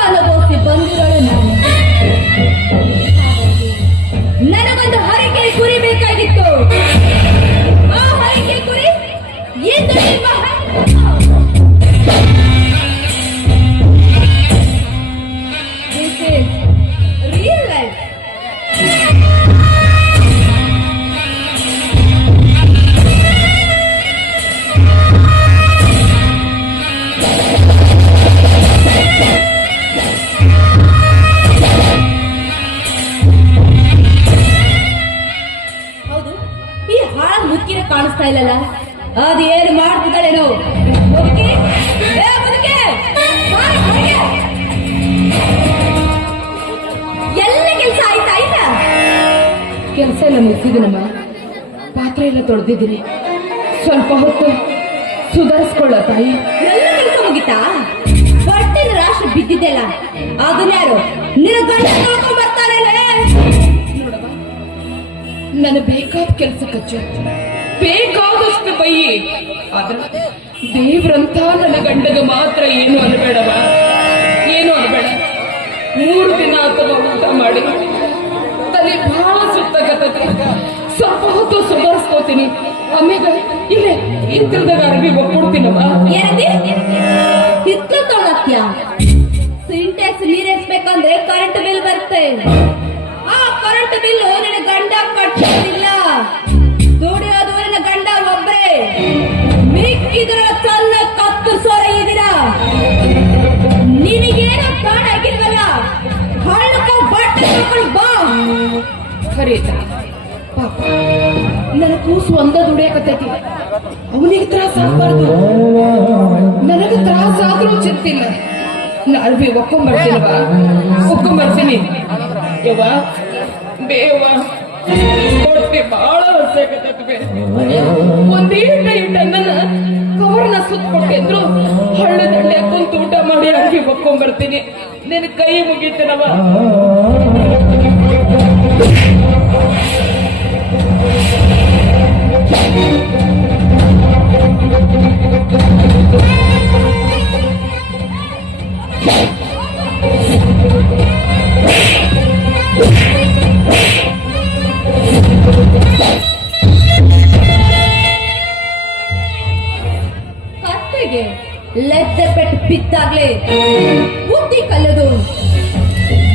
Paano ಈ ಮುಖ್ಯ ಕಾಣಿಸ್ತಾ ಇಲ್ಲಲ್ಲ? ಅದು ಏನು ಮಾಡ್ತಿದ್ದಾಳೇನೋ. ಎಲ್ಲ ಕೆಲಸ ಆಯ್ತಾ ಆಯ್ತಾ? ಕೆಲಸ ಎಲ್ಲ ಮುಗಿಸಿದನಮ್ಮ ಪಾತ್ರೆ ಎಲ್ಲ ತೊಳೆದಿದ್ದೀನಿ. ಸ್ವಲ್ಪ ಹೊತ್ತು ಸುಧಾರಿಸ್ಕೊಳ್ಳ ತಾಯಿ. ಎಲ್ಲ ಕೆಲಸ ಮುಗಿತಾ? ಬಟ್ಟೆ ರಾಶಿ ಬಿದ್ದಿದ್ದೆಲ್ಲ ಅದನ್ಯಾರು ನಿನ್ನ ನನ್ನ ಬೇಕಾದ ಕೆಲಸ ಕಚ್ಚು ಬೇಕಾದಷ್ಟು ಬೈಯಿ. ಆದ್ರೆ ದೇವ್ರಂತ ನನ್ನ ಗಂಡಗ ಮಾತ್ರ ಏನು ಅನ್ಬೇಡವ? ಏನು ಅನ್ಬೇಡ? ಮೂರು ದಿನ ಅಥವಾ ಊಟ ಮಾಡಿ, ತಲೆ ಬಹಳ ಸುತ್ತಕತ್ತೈತಿ ಸ್ವಲ್ಪ ಹೊತ್ತು ಸುಧಾರಿಸ್ಕೋತೀನಿ. ಆಮೇಲೆ ಇಲ್ಲೇ ಇಂತ್ರದಾಗ ಅರ್ಬಿ ಒಪ್ಕೊಡ್ತೀನಮ್ಮ. ತೊಳತ್ಯ ಸಿಂಟೆಕ್ಸ್ ಕರೆಂಟ್ ಬಿಲ್ ಬರುತ್ತೆ ಆ ಕರೆಂಟ್ ಬಿಲ್ ಖರೆ ತಾಯಿ ಪಾಪ, ನನ್ನ ಕೂಸು ಒಂದ ದುಡಿಯಾಕತ್ತೈತಿ ಅವನಿಗೆ ತ್ರಾಸ ಆಗ್ಬಾರ್ದು. ನನಗೆ ತ್ರಾಸ ಆದ್ರೂ ಚಿಂತಿಲ್ಲ. ಬಿ. ಒಕ್ಕೊಂಬರ್ತೀನವ ಒಕ್ಕೊಂಬರ್ತೀನಿ. ಯವ್ವ ಒಂದೇ ಸುತ್ತಕೊಟ್ಟೆ ಅಂದ್ರು ಹಳ್ಳ ದಂಡೆ ಕುಂತು ಊಟ ಮಾಡಿ ಅರ್ಬಿ ಒಕ್ಕೊಂಬರ್ತೀನಿ. ನಿನ್ನ ಕೈ ಮುಗಿತೇನವ ಬಿದ್ದಾಗ್ಲೇ ಬುದ್ಧಿ ಕಲ್ಲದು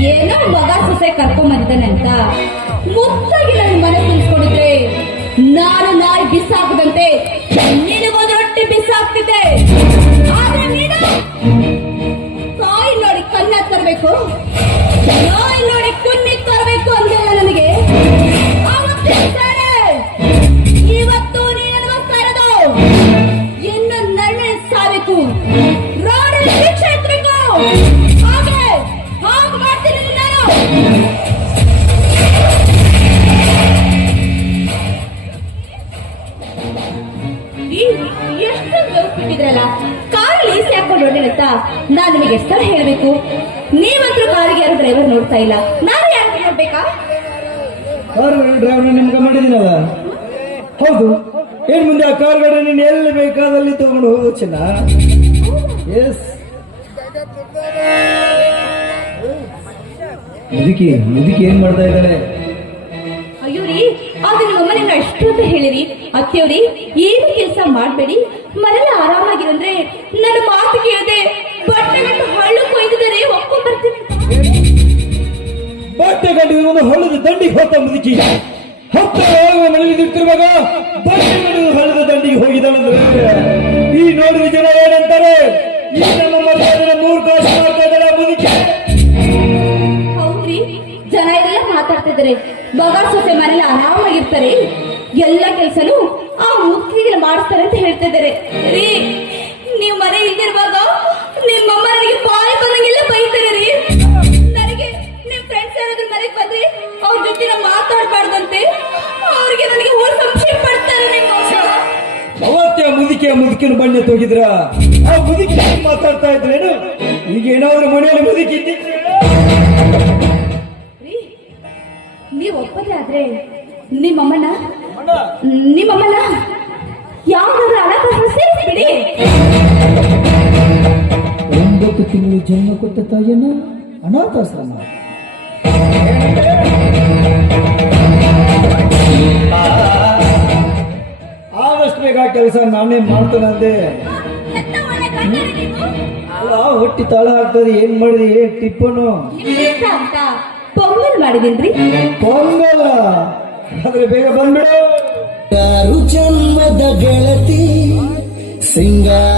ಏನೋ ಮಗ ಸೊಸೆ ಕರ್ಕೊಂಬಂದಿದ್ದಾನೆ ಅಂತ ಮುತ್ತಾಗಿ ನನ್ನ ಮನೆ ತಿಳಿಸ್ಕೊಂಡಿದ್ರೆ ನಾನು ನಾಯಿ ಬಿಸಾಕದಂತೆ ನಾನು ನಿಮಗೆ ಎಷ್ಟು ಹೇಳಬೇಕು. ನೀವಂತರೂ ಕಾರಿಗೆ ಯಾರು ಡ್ರೈವರ್ ನೋಡ್ತಾ ಇಲ್ಲ. ನಾನು ಯಾರು ನೋಡ್ಬೇಕಾ ಡ್ರೈವರ್ ನಿಮ್ಗೆ ಮಾಡಿದಿನಲ್ಲ? ಹೌದು. ಏನ್ ಮುಂದೆ ಆ ಕಾರ್ ಗಾಡಿ ನೀನು ಎಲ್ಲಿ ಬೇಕಾದಲ್ಲಿ ತಗೊಂಡು ಹೋಗು ಚಿನ್ನ? ಎಸ್ ಮುದುಕಿ ಮುದುಕಿ ಏನ್ ಮಾಡ್ತಾ ಇದ್ದಾಳೆ? ಅಯ್ಯೋ ರೀ ಅದು ನಿಮ್ಮ ಮನೆಯನ್ನ ಎಷ್ಟು ಅಂತ ಹೇಳಿರಿ. ಅತ್ತೆಯವ್ರಿ ಏನು ಕೆಲಸ ಮಾಡಬೇಡಿ. ಮನೇಲಿ ಆರಾಮಾಗಿರಂದ್ರೆ ನನ್ನ ಮಾತು ಕೇಳದೆ ಬಟ್ಟೆ ಹಳ್ಳು ಒಪ್ಕೊಂಡ್ ಬರ್ತೀನಿ. ಇವನು ಹಳ್ಳದ ದಂಡಿಗೆ ಹೋತ ಮುದುಕಿ ಹತ್ತು ಒಳಗೆ ಮನೆಯಲ್ಲಿ ಹಳ್ಳದ ದಂಡಿಗೆ ಈ ನೋಡಿದ ಜನ ಏನಂತಾರೆ ಮೂರು ಹೌದ್ರಿ? ಜನ ಇದೆಲ್ಲ ಮಾತಾಡ್ತಿದ್ದಾರೆ. ಮಗ ಸೊಸೆ ಆರಾಮಾಗಿರ್ತಾರೆ. ಎಲ್ಲ ಕೆಲಸನು ಆ ಮುದುಕಿಗೆ ಮಾಡಿಸ್ತಾರೆ ಅಂತ ಹೇಳ್ತಿದ್ದಾರೆ. ರೀ ನೀವು ಮನೆ ಇಲ್ದಿರುವಾಗ ಮುದುಕಿನ ಬಣ್ಣ ತೋಗಿದ್ರ ಆ ಮುದುಕಿ ಮಾತಾಡ್ತಾ ಇದ್ರೇನು? ಈಗ ಏನಾದ್ರು ಮನೆಯಲ್ಲಿ ಮುದುಕಿ ನೀವ್ ಒಪ್ಪದೆ ಆದ್ರೆ ನಿಮ್ಮಮ್ಮನ ನಿಮ್ಮಮ್ಮನ ಯಾವ್ದಾದ್ರು ಅನಾಥ ಬಿಡಿ ಒಂಬತ್ತು ತಿಂಗಳು ಜನ್ಮ ಕೊಟ್ಟ ತಾಯಿಯನ್ನ ಅನಾಥಾಶ್ರಮ. ಕೆಲಸ ನಾನೇ ಮಾಡ್ತಾನಂದೆ. ಹೊಟ್ಟಿ ತಾಳ ಹಾಕ್ತದೆ ಏನ್ ಮಾಡಿದ್ರಿ ಏನ್ ಟಿಪ್ಪನು? ಪೊಂಗಲ್ ಮಾಡಿದಿನ್ರಿ? ಪೊಂಗಲ? ಆದ್ರೆ ಬೇಗ ಬಂದ್ಬಿಡು. ಯಾರು ಜನ್ಮದ ಗೆಳತಿ ಸಿಂಗಾರ